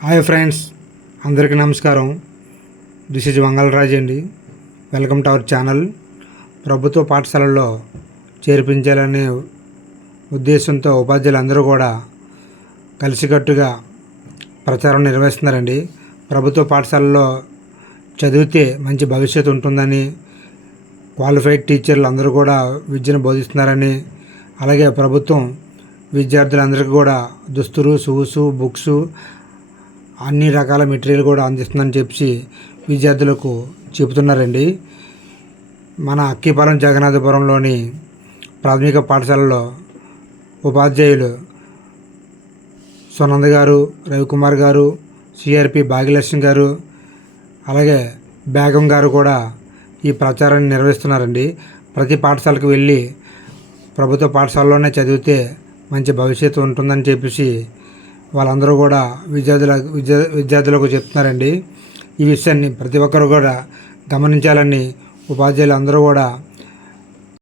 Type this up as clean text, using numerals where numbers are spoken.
Hi friends, అందరికీ నమస్కారం. This is మంగళరాజ్ అండి. Welcome to our channel. ప్రభుత్వ పాఠశాలల్లో చేర్పించాలనే ఉద్దేశంతో ఉపాధ్యాయులందరూ కూడా కలిసికట్టుగా ప్రచారం నిర్వహిస్తున్నారండి. ప్రభుత్వ పాఠశాలలో చదివితే మంచి భవిష్యత్తు ఉంటుందని, క్వాలిఫైడ్ టీచర్లు అందరూ కూడా విద్యను బోధిస్తున్నారని, అలాగే ప్రభుత్వం విద్యార్థులందరికీ కూడా దుస్తులు, షూస్, బుక్స్, అన్ని రకాల మెటీరియల్ కూడా అందిస్తుందని చెప్పి విద్యార్థులకు చెబుతున్నారండి. మన అక్కిపాలెం జగన్నాథపురంలోని ప్రాథమిక పాఠశాలలో ఉపాధ్యాయులు సునంద గారు, రవికుమార్ గారు, సిఆర్పి భాగ్యలక్ష్మి గారు, అలాగే బేగం గారు కూడా ఈ ప్రచారాన్ని నిర్వహిస్తున్నారండి. ప్రతి పాఠశాలకు వెళ్ళి ప్రభుత్వ పాఠశాలలోనే చదివితే మంచి భవిష్యత్తు ఉంటుందని చెప్పేసి వాళ్ళందరూ కూడా విద్యార్థులకు చెప్తున్నారండి. ఈ విషయాన్ని ప్రతి ఒక్కరు కూడా గమనించాలని ఉపాధ్యాయులు అందరూ కూడా